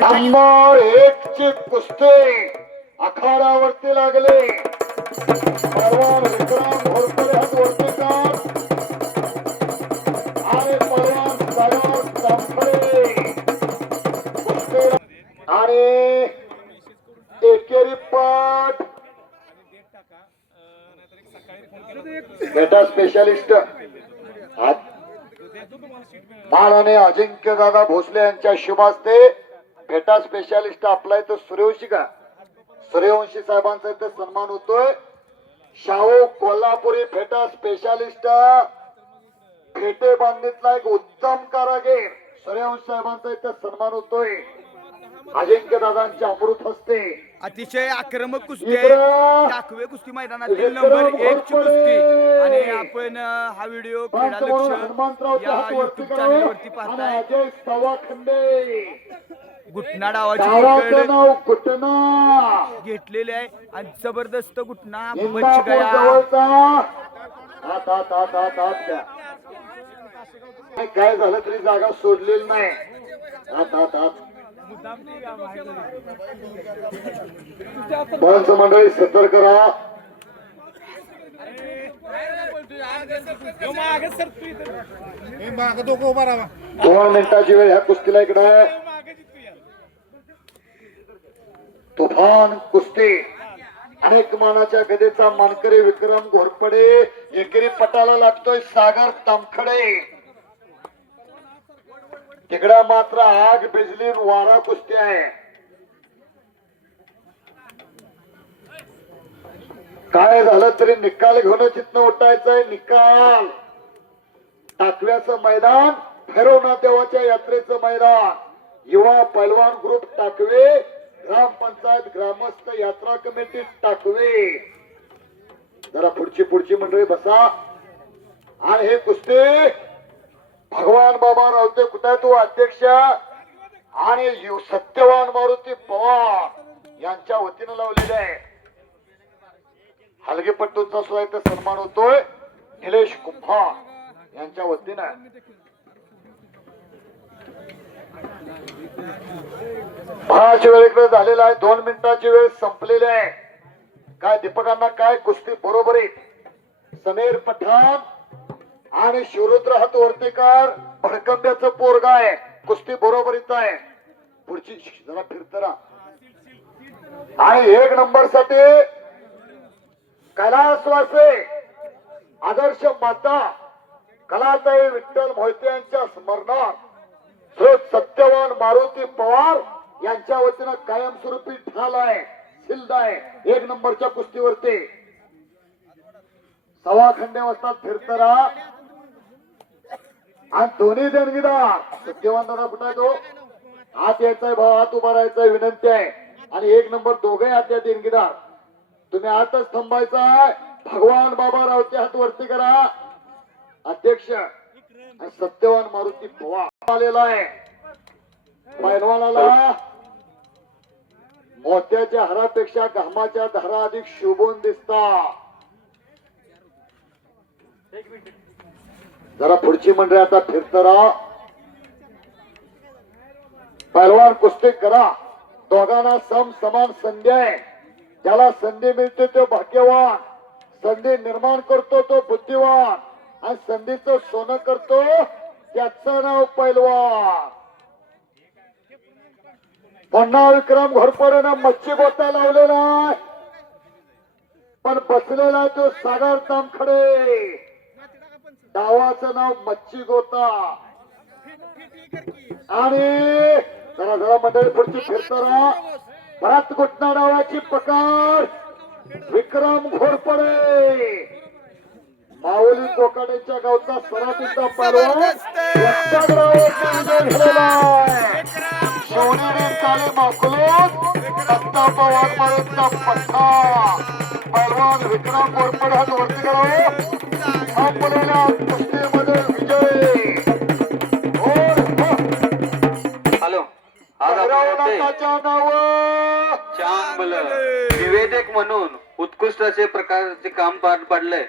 Number एक ची कुस्ती आखाड्यावरती लागले. परवान विक्रम घोरपडे हात वरती कर आणि परवान सागर तांबडे कुस्ती आणि एकेरी पाठ बेटा स्पेशलिस्ट माननीय अजिंक्य दादा भोसले यांच्या शुभ हस्ते फेटा स्पेशालिस्ट आपला इथं सूर्यवंशी साहेबांचा इथं सन्मान होतोय. शाहू कोल्हापुरी फेटा स्पेशालिस्ट फेटे बांधणीतला एक उत्तम कारागीर सूर्यवंशी साहेबांचा इथं सन्मान होतोय. अजिंक्य दादांच्या अमृत हस्ते अतिशय आक्रमक कुस्ती आहे. टाकवे कुस्ती मैदानातील नंबर 1 ची कुस्ती आणि आपण हा व्हिडिओ क्रीडा लक्ष या YouTube चॅनल वरती पाहताय. घुटना डावाची पकड घेतलेली आहे आणि जबरदस्त घुटना बच गया. काय झालं तरी जागा सोडलेली नाही. पंच मंडळी सतर्क राहा. 2 मिनिटाची वेळ ह्या कुस्तीला इकडे. तुफान कुस्ती अनेक मानाच्या गदेचा मानकरी विक्रम घोरपडे एकेरी पटाला लागतोय सागर तामखडे. तिकडे मात्र आग बिजली वारा कुस्ती आहे. काय झालं तरी निकाल घेऊन चित्त उठायचंय. निकाल टाकव्याचं मैदान भैरवनाथ देवाच्या यात्रेचं मैदान युवा पैलवान ग्रुप टाकवे ग्रामपंचायत ग्रामस्थ यात्रा कमिटी टाकवे. जरा पुढची मंडळी बसा. आणि हे कुस्ती भगवान बाबा रावते कुठे तू अध्यक्ष आणि सत्यवान मारुती पवार यांच्या वतीनं लावलेले आहे. हलगेपट्टूंचा सुद्धा इथे सन्मान होतोय. निलेश कुंभार यांच्या वतीनं. भाची वेळ इकडे झालेला आहे. 2 मिनिटाची वेळ संपलेली आहे. काय दीपकांना काय कुस्ती बरोबरीत समीर पठाण आणि शिवरुद्र हात वर्तेकर भडकंब्याचं पोरगा आहे. कुस्ती बरोबरीत आहे. पुढची जरा फिरतरा आणि 1 नंबर साठी कैलासवासी आदर्श माता कलाताई विठ्ठल मोहिते यांच्या स्मरणार्थ सत्यवान मारुती पवार यांच्या वतीनं कायमस्वरूपी ढाल आहे. शिल्ड आहे 1 नंबरच्या कुस्तीवरती. सवा खंडे वाजता फिरतरा आणि दोन्ही देणगीदार सत्यवान दादा कुठे आहे तो हात यायचाय भाऊ. हात उभा राहायचाय विनंती आहे. आणि 1 नंबर दोघे हात या देणगीदार. तुम्ही हातच थांबायचा. भगवान बाबा रावते हात वरती करा. अध्यक्ष आणि सत्यवान मारुती पवार आलेला आहे. पैलवानाला मोत्याच्या हारापेक्षा घामाच्या धारा अधिक शोभून दिसतात. जरा पुढची मंडळी आता फिरतरा. पैलवान कुस्ती करा. दोघांना समान संधी आहे. ज्याला संधी मिळते तो भाग्यवान. संधी निर्माण करतो तो बुद्धिवान आणि संधीचं सोनं करतो त्याचं नाव पैलवान. पुन्हा विक्रम घोरपडेनं मच्छी गोटा लावलेला पण बसलेला तो सागर तामखडे. डावाचं नाव मच्छी गोता. आणि जरा मंडळी पुढची फिरताना परत घुटना डावाची पकड विक्रम घोरपडे. माऊली कोकाड्याच्या गावचा सराटीचा पैलवान शिवनेरी काले माकुलोत दत्ता पवार मारूचा पट्टा. पैलवान विक्रम घोरपडे हात वरती करा. थांबलेल्या कुस्तीमध्ये विजय. हॅलो निवेदक म्हणून उत्कृष्ट असे प्रकारचे काम पार पाडलंय